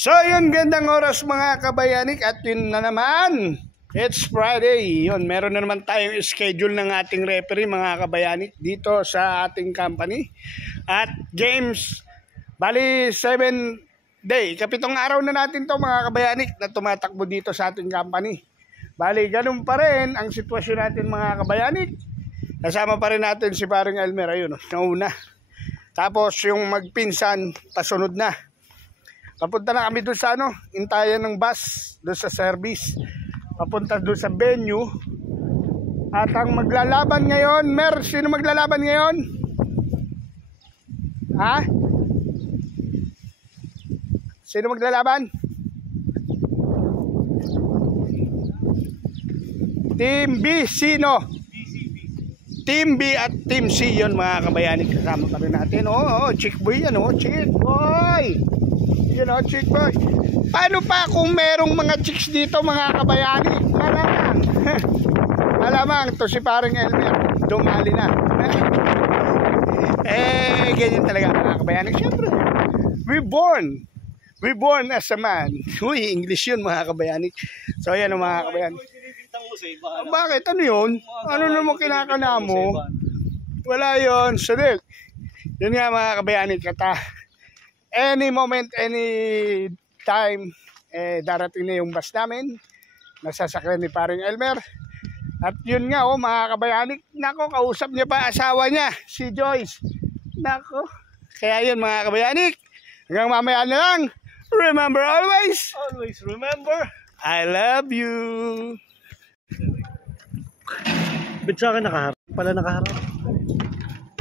So yun, gandang oras mga kabayanik at yun na naman, it's Friday. Yun, meron na naman tayong schedule ng ating referee mga kabayanik dito sa ating company. At games, bali 7 day, kapitong araw na natin to mga kabayanik na tumatakbo dito sa ating company. Bali, ganun pa rin ang sitwasyon natin mga kabayanik. Kasama pa rin natin si paring Elmer, ayun, nauna. Tapos yung magpinsan, pasunod na. Papunta na kami doon sa intayan ng bus, doon sa service. Papunta doon sa venue. At ang maglalaban ngayon, Mer, sino maglalaban ngayon? Ha? Sino maglalaban? Team B, sino? Team B at Team C yun mga kabayani. Kasama pa rin natin. Chick boy yan, chick boy. You know, chick boy. Paano pa kung merong mga chicks dito mga kabayani? Malamang. Malamang to si parang Elmer. Dumali na. Ganyan talaga mga kabayani. Siyempre, we born as a man. Uy, English yun mga kabayani. So yan mga kabayani. Bakit? Ano yun? Ano naman kinakana mo? Wala yun. Sulit. Yun nga mga kabayani kata. Any moment, any time, darating na yung bus namin. Nasasakyan ni paring Elmer. At yun nga mga kabayani. Nako, kausap niya pa asawa niya, si Joyce. Nako. Kaya yun mga kabayani. Hanggang mamaya na lang. Remember always. Always remember. I love you. Ba't sa akin nakaharap? Pala nakaharap.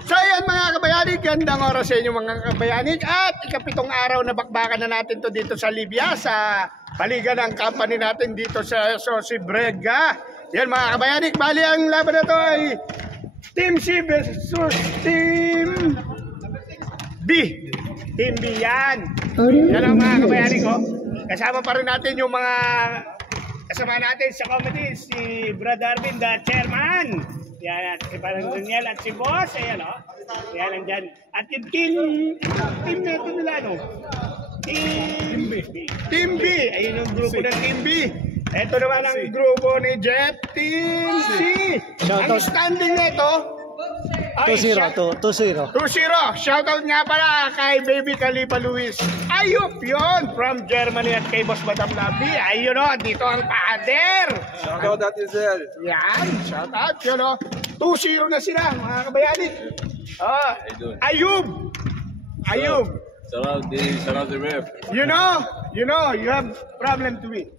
So ayan mga kabayani, gandang oras sa inyo mga kabayani. At ikapitong araw na bakbakan na natin to dito sa Libya, sa paligan ng company natin dito sa Sosibrega. Yan mga kabayani, bali ang laban na to ay Team C versus Team B. Team B yan. Yan ang mga kabayani ko. Kasama pa rin natin yung mga kasama natin sa committee, si Brad Arvin, the chairman. Yan, at si Parang Daniel at si Boss. Ayan, yan, nandyan. At yung team na ito nila, Team B. Team B. Ayun yung grupo ng Team B. Ito naman ang grupo ni Jeff, Team C. Ang standing na ito, 2-0. 2-0. Shoutout nga pala kay Baby Khalifa Luis. Ayup yun from Germany at kay Boss Madam Labi. Ayun dito ang pader. Shoutout at Israel. Yan, shoutout yun 2-0 na sila mga kabayani. Ayub. Shout out the ref. You know, you have problem to me.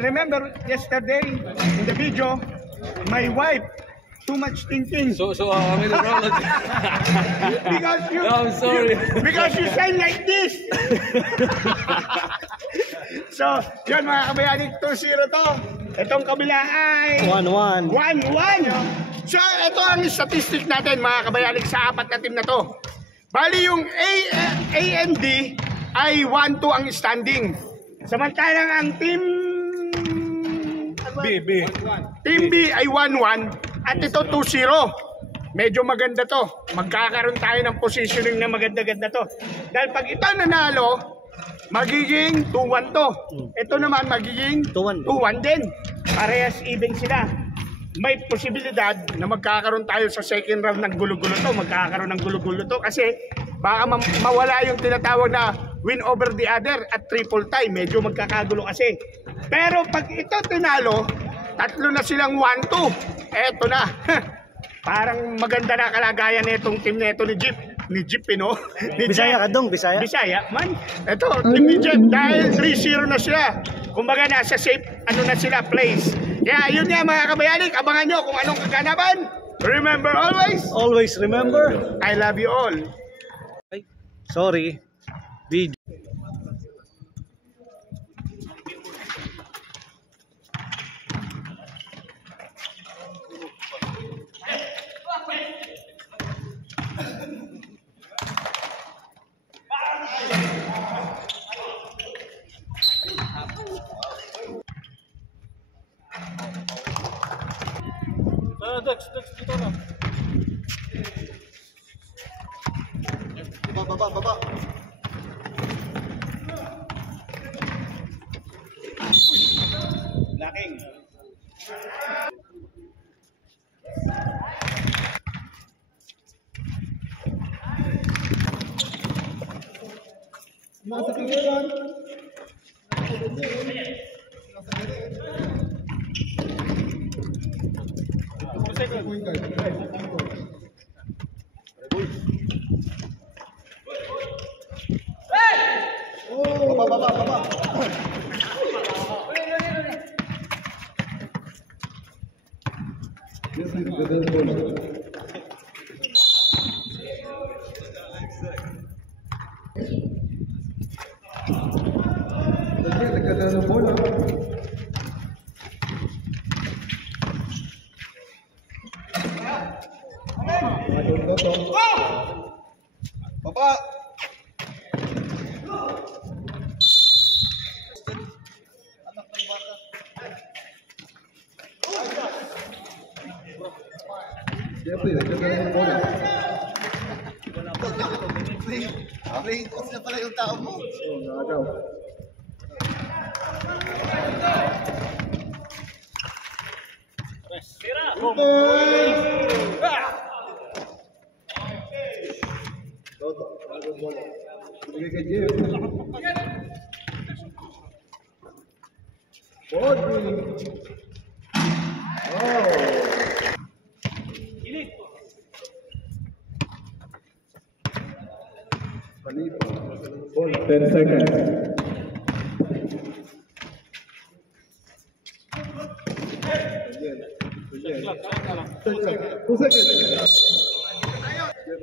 Remember yesterday in the video, my wife too much thinking. So I'm in the problem. Because you, no, I'm sorry. Because you sound like this. So, yun mga kabayani, 2-0 to. Itong kabila ay 1-1. 1-1. So, ito ang statistic natin mga kabayani sa apat na team na to. Bali yung A and D ay 1-2 ang standing. Samantalang ang team Team B ay 1-1 at ito 2-0. Medyo maganda to. Magkakaroon tayo ng positioning na maganda-ganda to. Dahil pag ito nanalo, magiging 2-1 to. Ito naman magiging 2-1 din. Parehas even sila. May posibilidad na magkakaroon tayo sa second round ng gulo-gulo to. Magkakaroon ng gulo-gulo to kasi baka mawala yung tinatawag na win over the other at triple tie. Medyo magkakagulo kasi. Pero pag ito tinalo, tatlo na silang 1-2. Eto na. Parang maganda na kalagayan nitong team nito ni Jeep. Ni Jeep, no? Ni Bisaya ka dong, Bisaya. Bisaya, man. Ito, team ni Jeep. Dahil 3-0 na sila. Kumbaga nasa safe, na sila, place. Kaya yun nga mga kabayani, abangan nyo kung anong kaganapan. Remember always. Always remember. I love you all. Sorry. Video. Dex, dito na. Baba.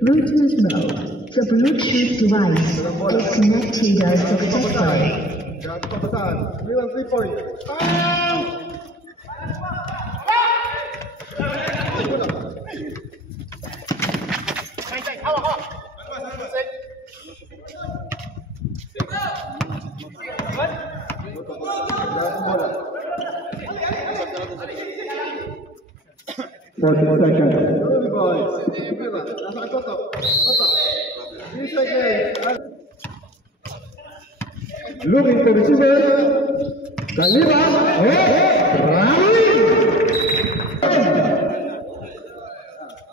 Bluetooth mode. The Bluetooth device is connected successfully. Looking for receiver. Kalima. Rally.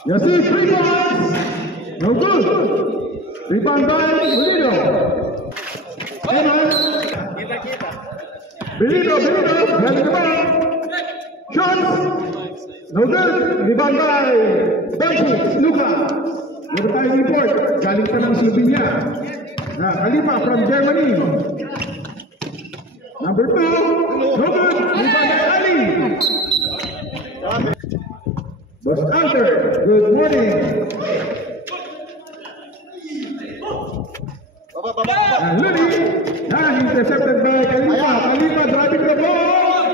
Yasir 3 points. No good. Rebound by Benito. Benito. Getting the ball. Shots. No good. Rebound by Benji. Luka. Overtime report. Galing pa ng Slovenia. Kalima from Germany. Number 2, no good. Rebound by Ali. Boss Alter, good morning. And Lily, intercepted by Kalima. Kalima driving the ball.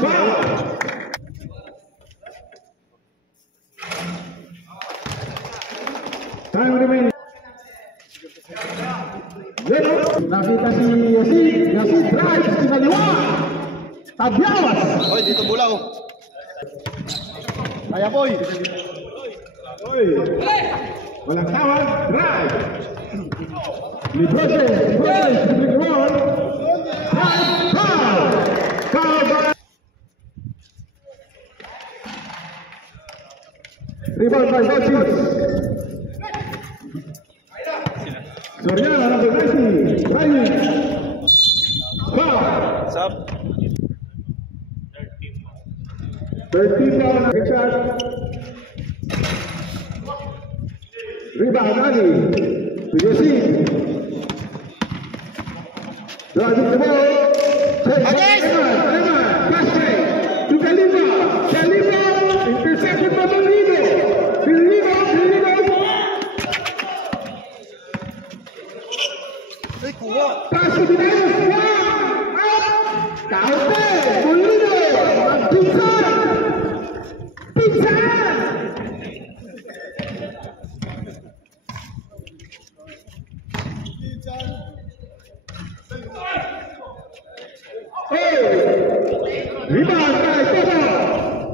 Foul. Time remaining. Nakita si Yasir drives sa kaliwa. Tabyawas. Hoy, dito bulaw. Kaya boy. Walang tawag, drive. Libroses, drive, foul. Foul by. Rebound by Bacis. Soriano, number 90, Ryan. Foul. Sub. 13 foul, Richard. Rebound, Ali. To Yasir. Driving the ball. Pass play. To Kalima. Intercepted by Benito. Pass to the Caute, Molino, Pizza. Hey, rebound by Toto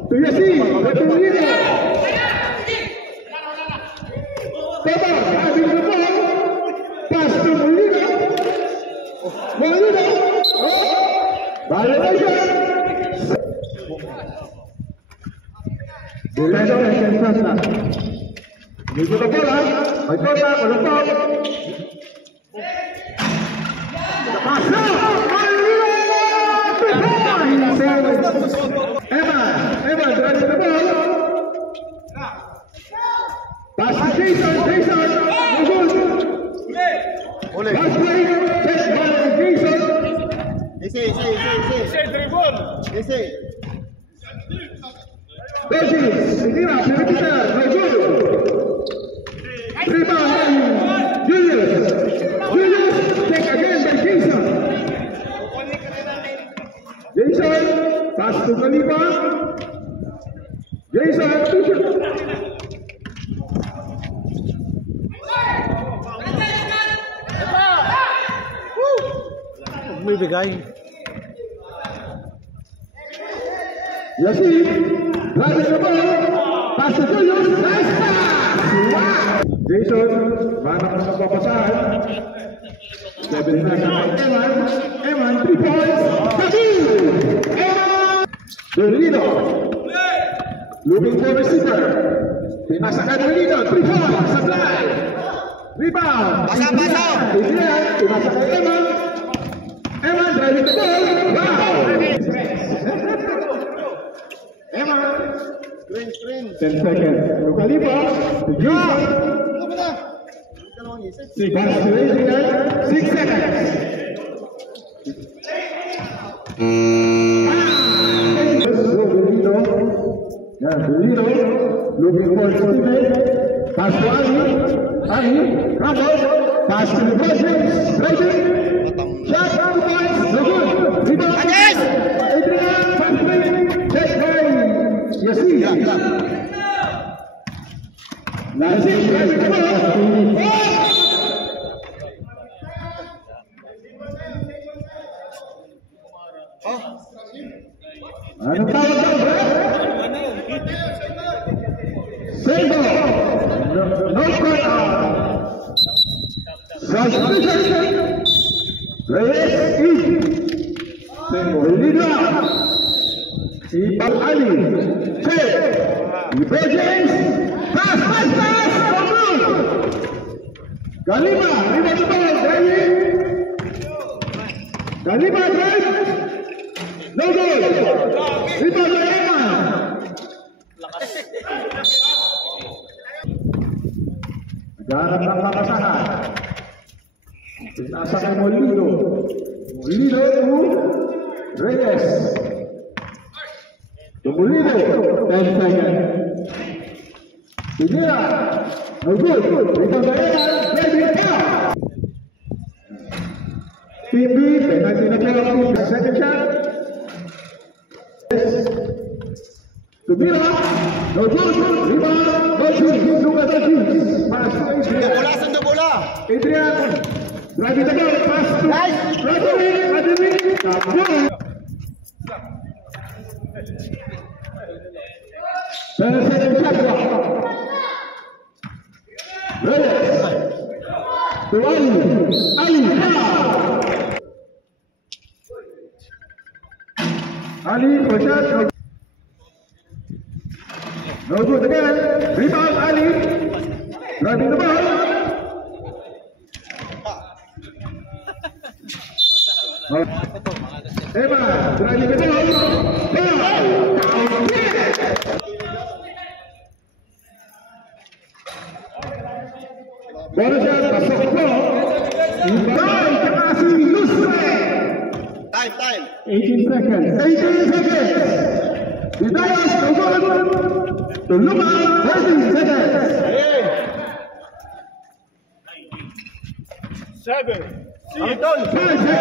to Yasir, to Molino. Toto, having the ball. Pass to Molino. Oh! Diretso and front na. Dito na bola. May bola, walang foul. Pasa! Evan, drive the ball. Pass to Jason, no good. Pass play, check by Jason. Regis, Medina, Pereira, no good. Rebound, Julius, take again by Jason. Pass to Khalifa. Jason, Bibigay. Yasin, driving the ball. Pass to Julius. Nice pass! Wow! Jason, mana ka sa papasahan. 7 na sa Eman, 3 points. Eman! Dolino. Looking for receiver. Pinasakan Dolino, 3 points. Supply. Rebound. Pasa. Pinasakan Eman. Eman driving the ball. Wow! Eman. 10 seconds. Khalifa. Si pass to Adrian. 6 seconds. Dolino. Looking for his teammate. Pass to Ali. Rambo. Pass to the Brazilians. Shot 2 points. No good. Rebound. Adrian. Pass play. Check by Yasin. Yasin. Anong tawag daw, bro? Sable. No point out. Substitution. Reyes in. Olida. Ibal Ali. Check. Ibe James. Pass. Galima. Rebound the ball. Galima drive. No good. Rebound by Eman. Nagharap ng papasahan. Pinasa kay Molino to Reyes. To Molino. 10 seconds. Pinira. No good. Rebound by Eman. Ready to foul. Team B. Penalty na playoff. Second shot. Tumira, no good, rebound, Doshis, Lucas Doshis, pass to Adrian. Adrian, driving the ball, pass to Radovich, good. Second shot clock. Reyes, to Ali, for shot. No good again. Rebound Ali. Driving the ball. Evan driving the ball. Bola shot pasok ko. Ibay kasi Lusre. Time. 18 seconds. Vidayas no good. To look out, 30 seconds. 7. 5 seconds.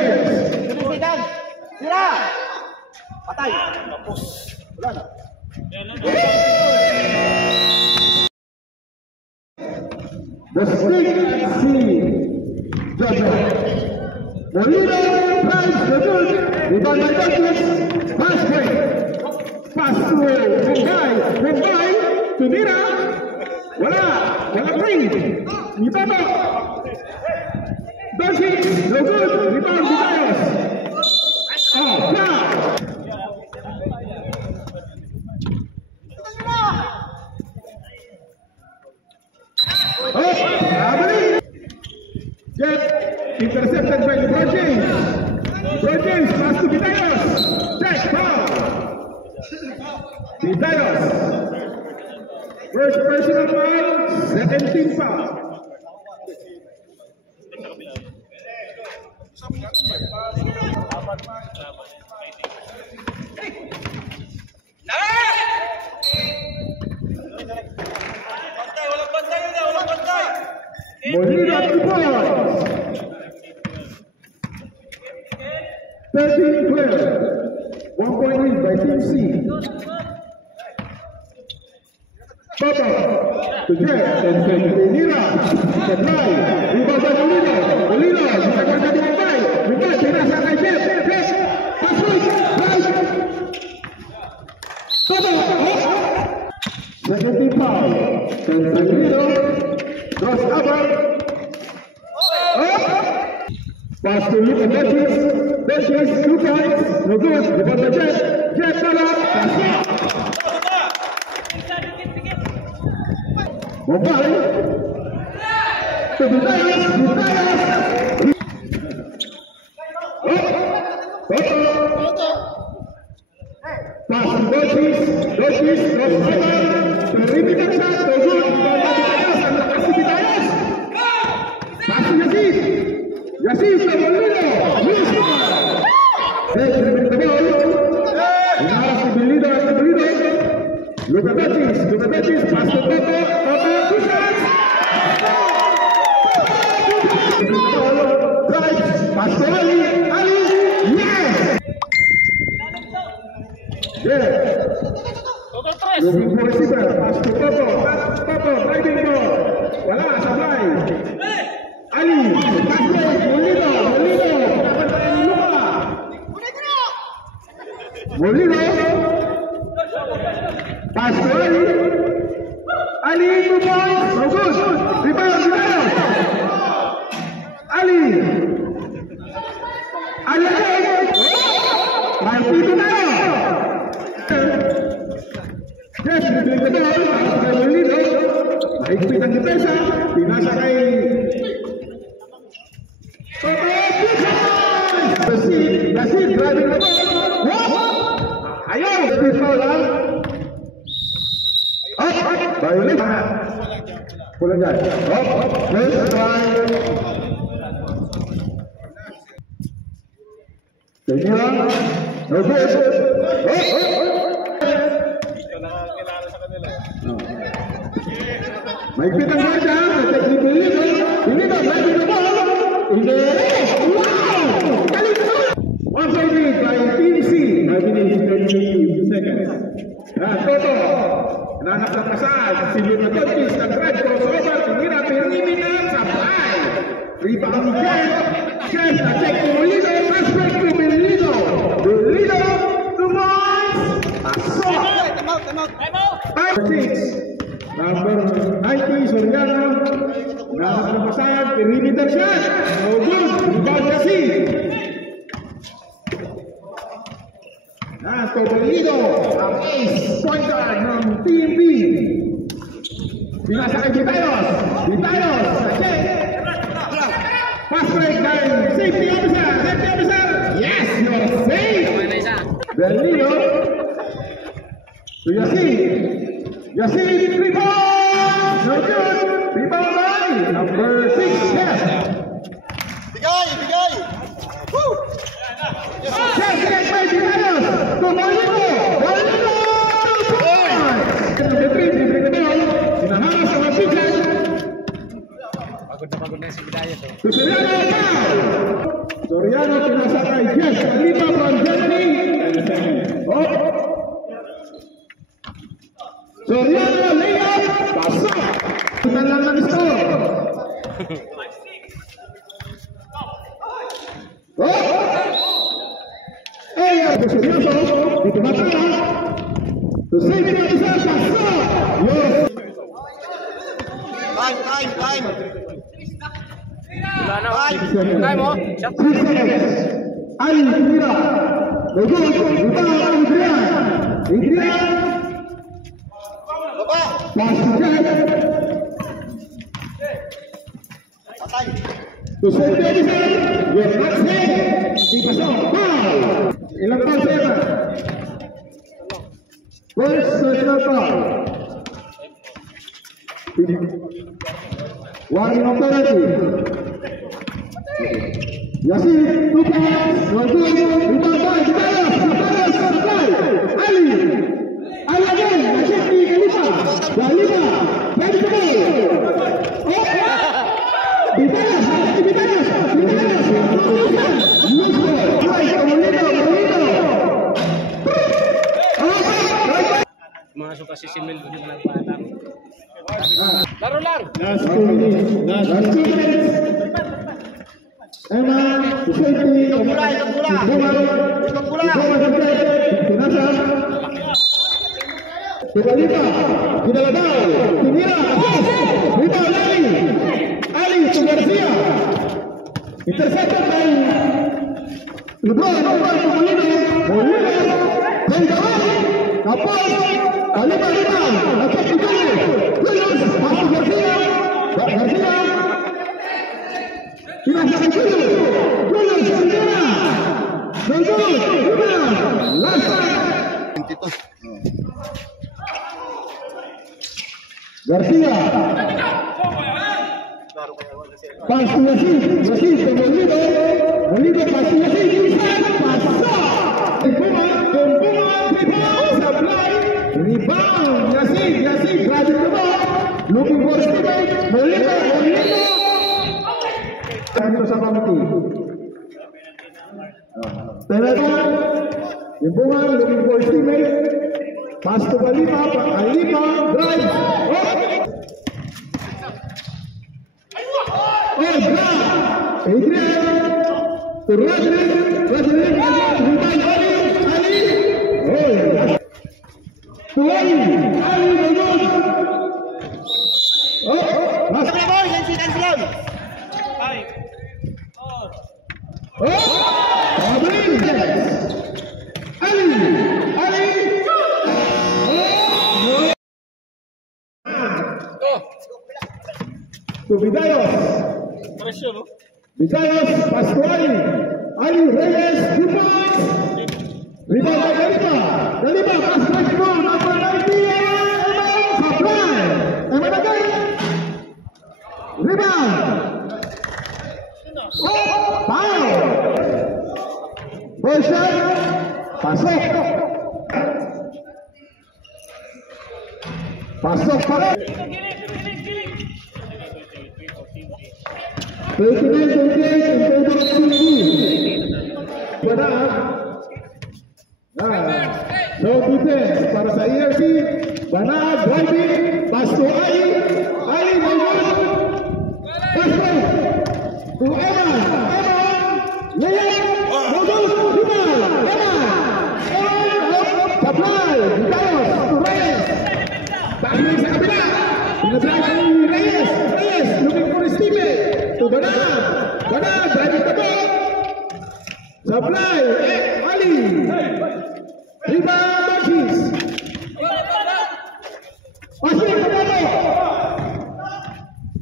Patay. Wala na. The stick Jojo. Molino drives the good. Rebound by Douglas. Pass break. Pass to Bengai. Tumira. Wala free. Ibaba. Doshis. No good. Rebound Vidayas. Foul. Jet intercepted by LeBron James. LeBron James pass to Vitayos. Check, foul. Vitayos. First personal foul, second team foul. Molina at the ball. 13 clear. 1 point lead by Team C. Papa to Jet and Molina. The drive. Rebound by Molina. Molina. Dilakukan tadi Mumbai. Mumbai pinasa kay Jet. Jet. Pasok. Papa. Second team foul. And Molina. Cross over. Pass to Luka Doncic. Doncic, 2 points. No good. Rebound by Jet. Jet bola. Pass. Mumbai. To Vitayos. Pass to Doncic. Doncic. Cross over. Perimeter shot. No good. Rebound by Vitayos. Ang lakas si Vitayos. Pass to Yazid. Yazid sa Molino. Hey, the ball. Inaras si Bellido at Bellido. Luka Doncic. Pass to Toto. Toto. Two shots. Drives. Pass to Ali. Ali. Yes. Yeah. Looking for receiver. Pass to Toto. Toto. Driving ball. Wala. Sablay. Ali. Pass to Molino. Molino. Pass to Ali. Ali 2 points. No good. Rebound. Ali. Martito na. Yes, dribbling the ball. Pass to Molino. Mahigpit ang depensa. Pinasa kay Yazid driving the ball. Ayaw! Speed foul lang. Violation. Pulang dyan. First try. Tingin lang. No good. May pitang ball dyan. Protect ni Bellido. Bellido driving the ball. Wow! One point lead by Team C. 5 minutes 32 seconds. Toto. Nanak ng pasal. Si Luka Doncic nag-red crossover. Tinira perimeter. Supply. Rebound ni Jet. Jet na-check ni Molino. First break to Bellido. Bellido. Tumas. Asok. Number 6. Number 90. Soriano. Nanak ng pasal. Perimeter shot. No good. Rebound kasi. Nato Bellido, ang ace point guard ng Team B. Pinasa kay Vitayos. Pass break dahil safety officer. Yes, you're safe. Bellido. To Yazid, rebound. No good. Rebound by number 6. Yes. Bigay! Woo! Check by Vitayos. To Molino. Sinahanga sa Masigan. Pagod na si Vitayos. To Soriano now. Soriano pinasa kay Jet. Lima from Jetty. Soriano layup. Pasok. Tutan lang ng score. Seryoso, dito na tayo. To save it on isa, pasok. Yes. Time! Wala na. Time! Kaya mo? 3 seconds. Ay, tira. Lugo, rebound, Adrian. Baba! Pass to Jet. Patay! To save the officer, your next hit, ipasok, foul! Ilang foul sa ito? First personal foul. Warning of penalty. Yasin, 2 points, 1 goal, rebound by Vitayos, supply, Ali again, Yasin di Khalifa, ready to go. Vitayos, Masuk kasi si Mel yung nagpatang. Last 2 minutes. Emma, safety, Khalifa, Kidalabao, Timira, rebound Ali to Garcia, intercepted by LeBron, Molino, Benjamin, tapos, Khalifa, attack to Julius, pass to Garcia, Julius, last time. Garcia. Pass to Yasin to Molino, pass to Yasin, inside, pasok. Rebound, supply, rebound, Yasin, grabbing the ball, looking for his teammate, Molino. Ito sa committee. Penalty, Limbungan, looking for his teammate, pass to Khalifa, drive, Adrian, to Rodrigue, to Vitayos, pass to Ali Reyes, 2 points, rebound by Khalifa, pass to Khalifa, number 90, supply, Eman again, rebound, foul, ball shot, pasok pa rin. 29-28 in favor of TD. Banat. No defense para sa ERC. Banat, driving. Pass to Ali, no good. Pass to Eman. Layup. No good. Eman. Supply. Vitayos to Reyes. Balik sa kabila. Pinadrive ni Reyes. Looking for his teammate. To Banat, driving the ball. Supply, Ali. Rebound, Marquis. Passing to Banat.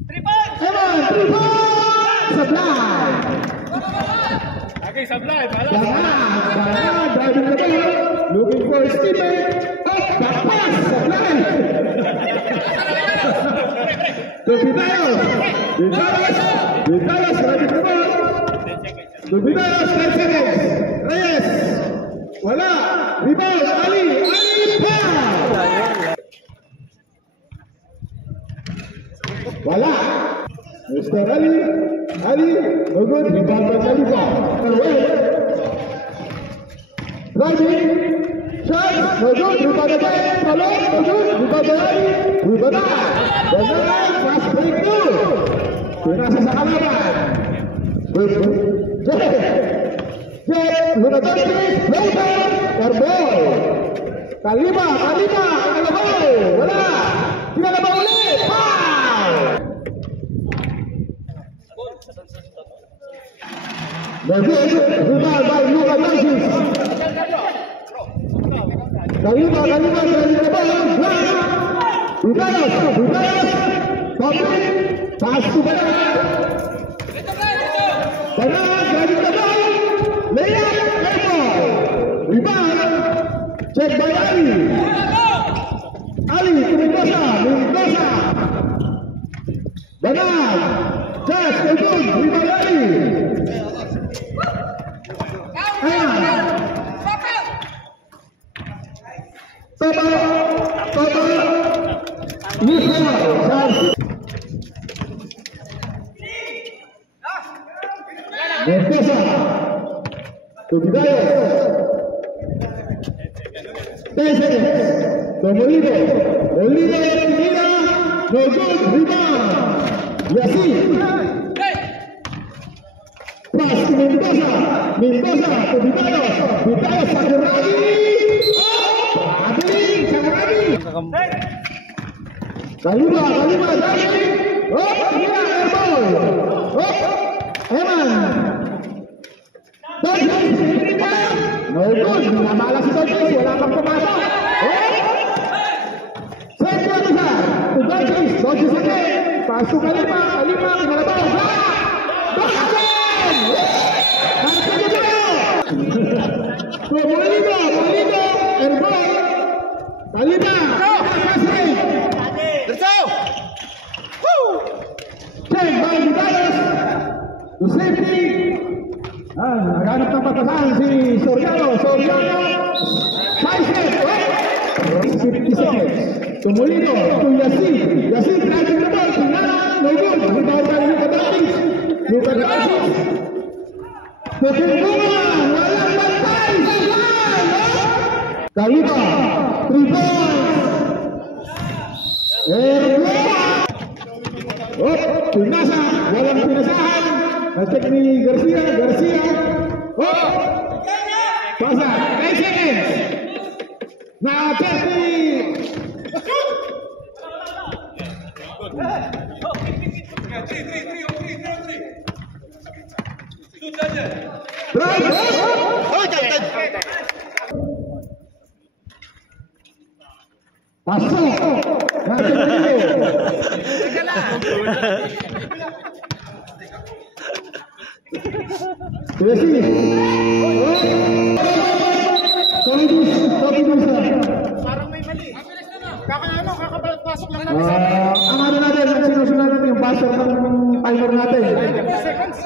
Eman, 3 points. Supply. Banat, driving the ball. Looking for his teammate. Back pass, Supply. To Vitayos, ready to ball. To Vitayos, 10 seconds. Reyes, wala. Rebound, Ali, foul. Wala. Mr. Ali, no good. Rebound by Khalifa. Driving, shot, no good. Rebound again. Follow, no good. Rebound by Ali. Benar, fast break tuh. Pinasa sa kalaban. Luna Tandris, Lautan, Karbol. Khalifa, Kalabao, wala. Kinalabao ulit, foul. Bagus, rebound by Luna Tandris. Khalifa, dari Karbol, Vitayos, Topik, pass to Banat. Banal, galing na ball. Layup, airball. Rebound. Check by Ali. Ali, Mendoza. Banal. Just, good. Rebound Ali. Ayan. Total. Mendoza. Tubidayo. 10 seconds. Tomolino. Pinina. No good. Rebound. Yasin. Pass to Mendoza. Tubidayo. Sakuragi. Kalima, Dani. Ini airball. Eman. Dodgers, no good. Namala si Dodgers, wala kang pumasok. Sentro besar. Dodgers again. Pasok Kalima, pinalabas. Bakit! Molino, airball. Kalima, Let's go! check by the Dallas. To safety. Naghanap ng patasan si Soriano. 5 seconds. 50 seconds. Tumulino to Yasin. Catching the ball. Pinala. No good. Rebound by Luka Doncic. Tutungan. Walang bantay. Kalima. 3 points. Pinasa, walang pinasahan. Check ni Garcia. Pasa, 8 seconds. Na-check ni... Pasok. Parang may mali. Kakapasok lang natin. Ang ano natin, sinusunod natin yung buzzer ng timer natin. 5 seconds.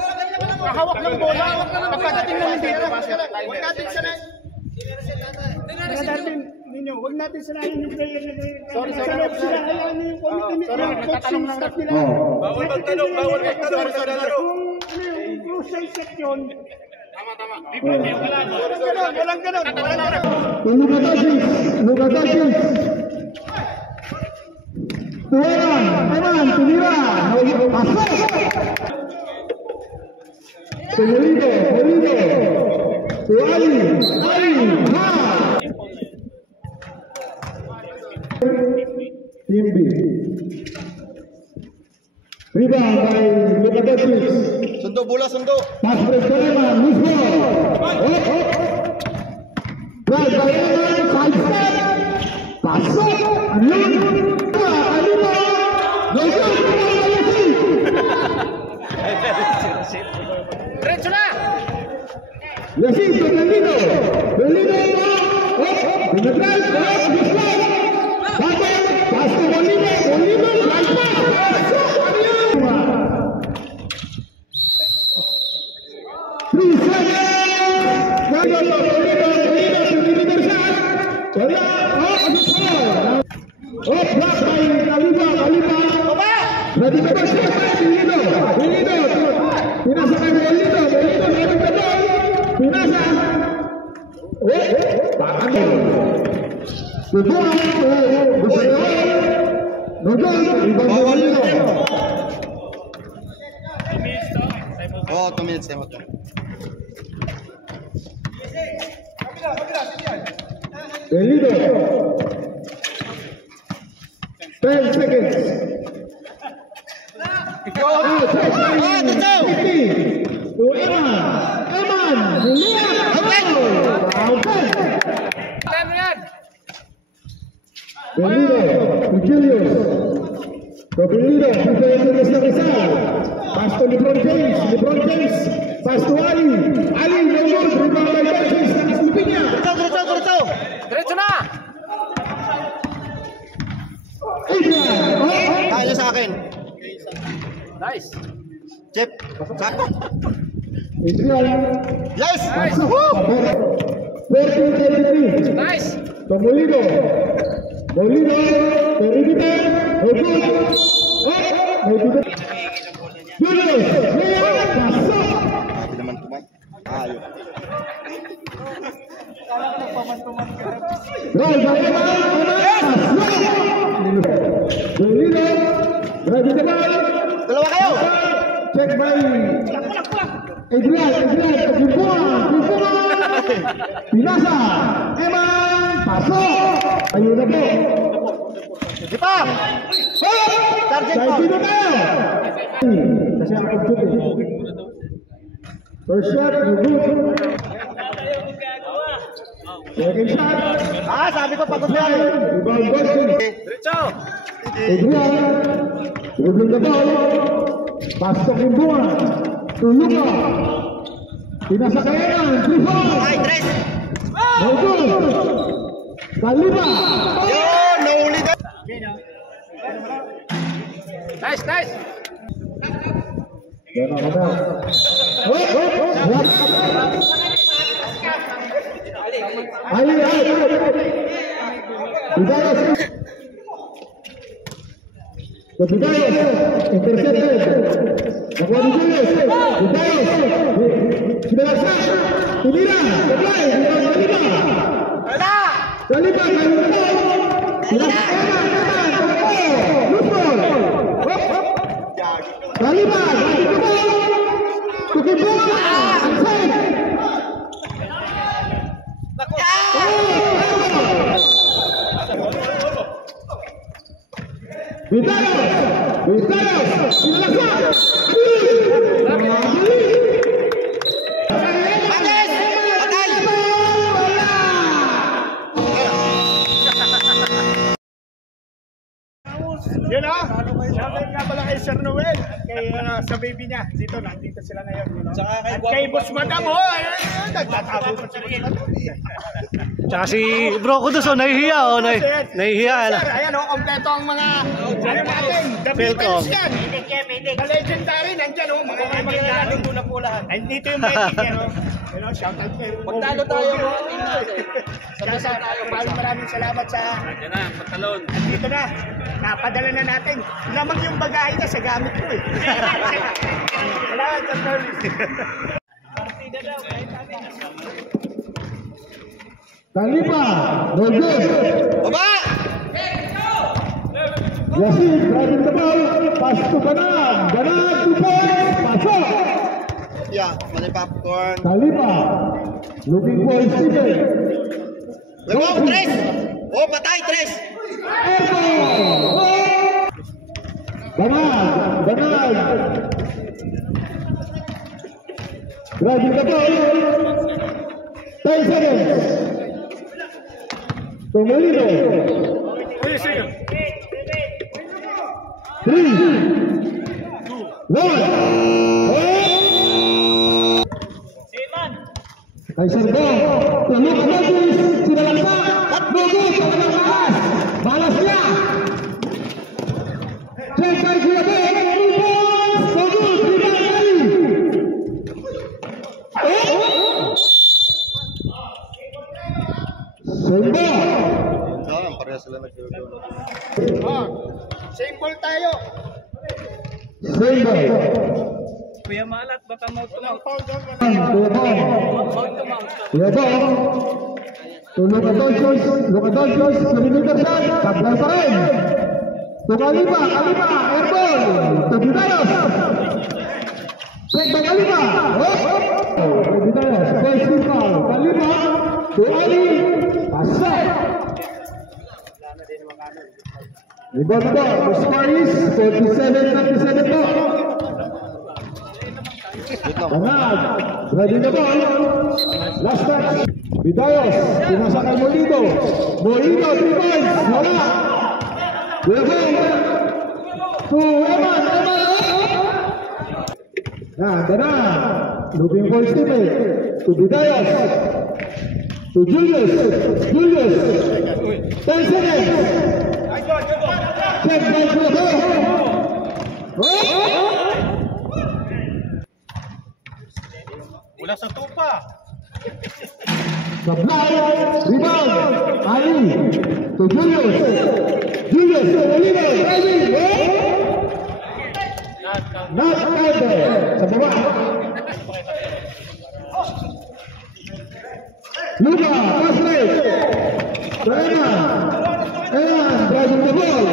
Kahawak ng bola. Pagkadating namin dito. Huwag natin sanayin. Huwag natin sanayin yung player na sorry. Sila hayaan niyo yung coaching staff nila. Bawal magtanong. Yung crucial section. Tama. Walang ganon. Luka Doncic. Tuweran, Eman, tinira. Pasok. Tumulino. Ali, ha. Team B. Rebound by Luka Doncic. Sundo bola. Pass break to Eman, loose ball. Drive by Eman, side step. Pasok. Kalima. No good. Diretso na! Yasin, Bernardino. Pinatras, display. Pass to Molino, right pass. 3 seconds. Molino, block by Kalima. Ready to go, Molino. Pinasa kay Molino, ready to go. Pinasa. Bakit? Subukan. Molino. Oh, 2 minutes time out. Molino. 10 seconds. To Eman. Benito, Julius. Benito, defensa de Rizal. Pass to LeBron James. Nice. Chip. Sakto. Adrian. Yes! Pabor. 14-33. Nice. Molino. Molino. Teribite. Ogun. Ogun. Julius. Leon. Pasok. Sabi naman tuman. Ayun. Roll. Molino. Grabe naman. Dalawa kayo! Check by Adrian. Pagimpuan. Pinasa. Eman. Pasok. Ayun na po. Di pa! Sergeant Dahil Paul! dito tayo. Kasi ang pag-shoot eh. First shot, you good. Second shot. Sabi ko pagod yan! Rebound Boston. Diretso. Adrian. Dribbling the ball. Pasok yung buwan. Tulog ka. Pinasa kay Eman. 3-4. Ay, tres! No good. Kaliba. Yun! Nahuli ka! Nice, nice. Yan ako na. Ay. Bidayos. Intercepted. Nakuha ni Julius. Bidayos. Sinalasa. Tumira. Supply. Kaliba. Kaliba. Bidayos. Sinalasa. Yun o. Shoutout nga pala kay Sir Noel. Kay sa baby niya. Nandito sila ngayon. At kay Boss Madam. Nagtatago pa si Boss Madam. Tsaka si bro ko doon, nahihiya. Nahihiya. Sir, ayan o. Kompleto ang mga ano natin. The Welcome. Beatles yan. The legendary. Nandyan o. Magkakaroon doon na po lahat. Nandito yung magic yan o. Yun o. Shoutout kayo. Pagtalo tayo. Maraming salamat sa... Yan na, pantalon. Dito na, napadala na natin. Lamang yung bagahe na sa gamit ko eh. Salamat sa service. Kaliba. No good. Baba! Yasin, driving the ball. Pass to Ganag. Ganag, 2 points. Pasok. Yeah, mali popcorn. Kaliba. Looking for Steven. Lagong, tres! Oh, patay, tres! Ganag. Driving the ball. 10 seconds. Tomolino. 3, 2, 1. Kay Sarbong. Tulog na Luis. Sinalangsa. At Bogo. Sinalangsa. Balas niya. Check kay Giabe. Bogo. Sinalangsa. Sarbong. Pareha sila nag-gawin. Same ball tayo. Sarbong. Kuya Malat, baka mouth to mouth. Tulog at Dolcios, perimeter shot, sablay pa rin. To Kaliba, airball, to Bidayos. Check by Kaliba. To Bidayos, first team foul. Kaliba, to Ali, pasok. Rebound na po, the score is 47-37 po. Ganag, ready na ball. Last touch. Bidayos, pinasa kay Molino. Molino, 3 points. Wala. Rebound. To Eman. Ganag. Looking for Stephen. To Bidayos. To Julius. 10 seconds. Check by Julius. Wala sa tupa. Supply, rebound, Ali, to Julius. Julius, Oliver, driving, not counter, sa baba. Luka, pass right. Diana, driving the ball.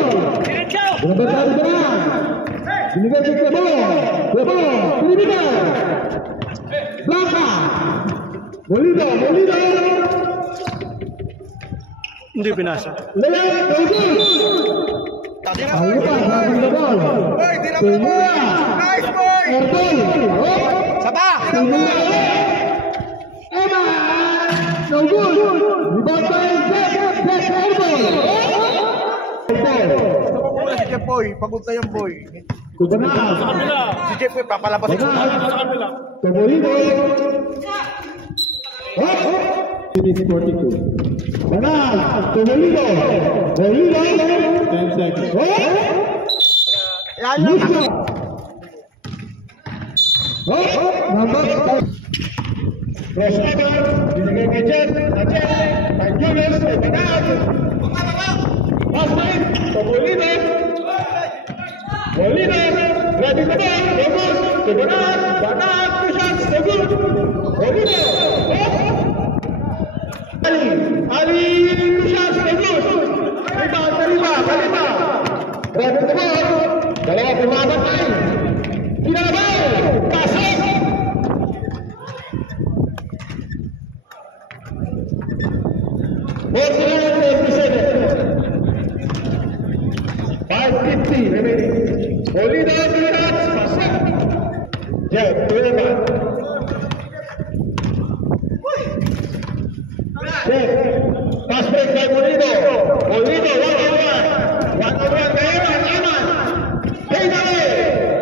Benar-benar benar. Binigay the ball, binibigay. Blanca. Molino. Hindi pinasa. Layup, no good. Luka, driving the ball. Pinula. Nice boy! Ertol. Saba! Pinula. Emma. No good. Rebound by Jack Elbow. Si Jeff Boy, pagod na yung boy. Kubanal. Si Jeff Boy, papalabas ito. Tomolino. It is 42. Banal. Tomolino. Molino. 10 seconds. Lucio. Number 5. Crossover. Binigay kay Jet. Kay Julius. Kay Banal. Pass line. Tomolino. Molina, ready to go, Ramos, to Banal, 2 shots, no good. Molina, Ali, 2 shots, no good. Kalima, ready to go, dalawa pumabatay. Kinabay, pasok. Molina, pasok. Jeff, pass break by Molino, 1-on-1. 1-on-1 kay Eman. Hey, dali!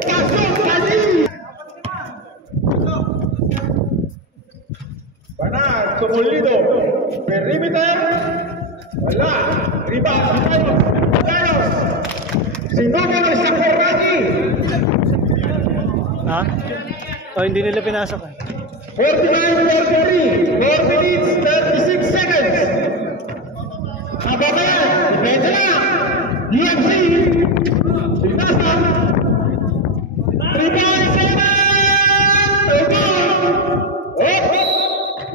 Pasok, Ali! Banal, to Molino. Perimeter. Wala. Rebound, Carlos. Sinugan ang Sakuragi. Ha? O, hindi nila pinasok eh. 49-43, 4 minutes, 36 seconds. Kababayan, depensa lang. UFC, Binasa. 3-7.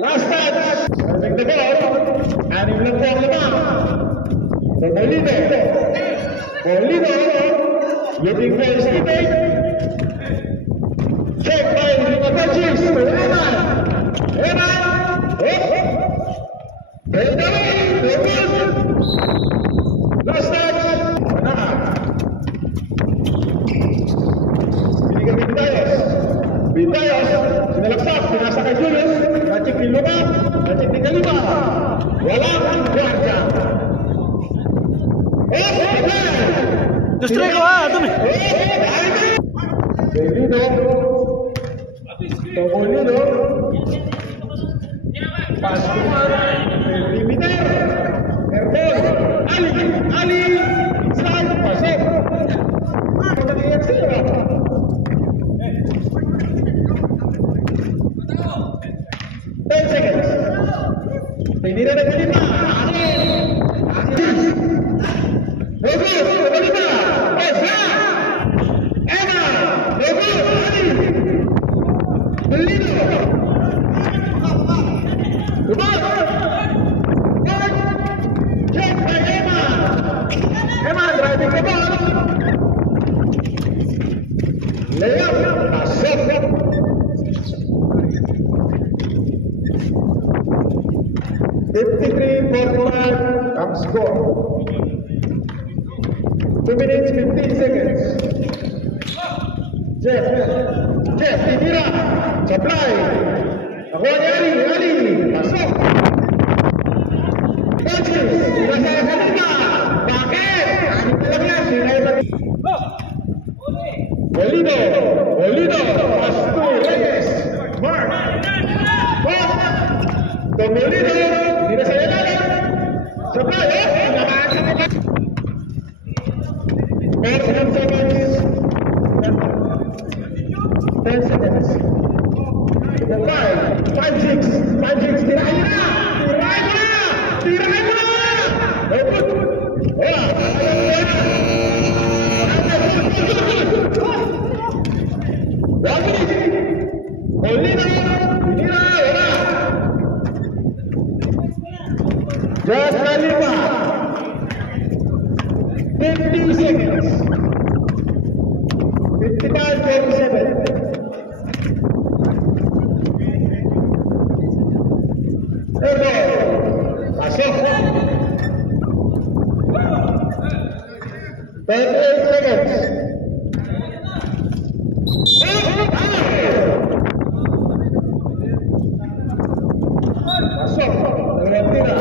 Last touch. Serving the ball. Anim lang po ang lamang. Molino. Looking for his teammate. Check by Limatajis to Eman. Last touch. Binigyan Vitayos. Sinalaksak. Pinasa kay Julius. Nachik ni Luka. Nachik ni Kalima. Walang guardia. Gusto ko dumi. Tomolino. Pascual. Perimeter. Ertol. Ali. Inside. Pasok. Mag-iyak sila. 10 seconds. Tinira na Kalima. Bagus, Kalima. Esa. Emma. Bagus, Ali. Molino. Bagus. Check by Emma. Emma driving the ball. Layup. Pasok. 53-45 ang score. 2 minutes, 15 seconds. Jeff, tinira. Supply. Nakuha ni Ali. Pasok. Coaches, nasa kanina. Bakit? Ano lang yan? Sinay ba? Molino. Pass to Reyes. Mark. Molino. Hindi na sa ilalim. Supply. Nakaan sa nila. 4 seconds. 5, 5-6, 5-6, tirahin mo na! Tirahin mo na! Tirahin mo na! Good. Just Lima. 50 seconds. 55-47. Ego. Pasok. 38 seconds. Pasok. Tira.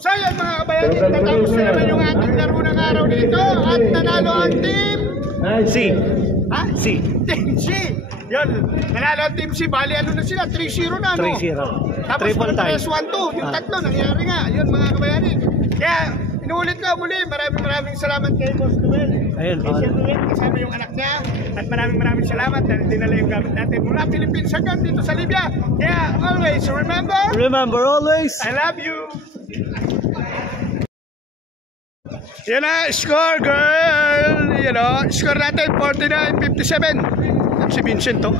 So yan mga kabayan, natapos na naman yung ating laro ng araw dito at nanalo ang team C. ha? C. Team C. Yun, nanalo ang team C. Bali ano na sila, 3-0 na, no? 3-0. Tapos Triple tie. 3-1-2, yung tatlo nangyari nga. Yun mga kabayani. Kaya inuulit ko muli, maraming salamat kay Boss Noel. Ayun, Kay Sir Noel, kasama yung anak niya. At maraming salamat dahil dinala yung gamit natin mula Philippines hanggang dito sa Libya. Kaya always remember, Remember always. I love you. Yan na, score girl. You know, score natin 49-57. Si Vincent to.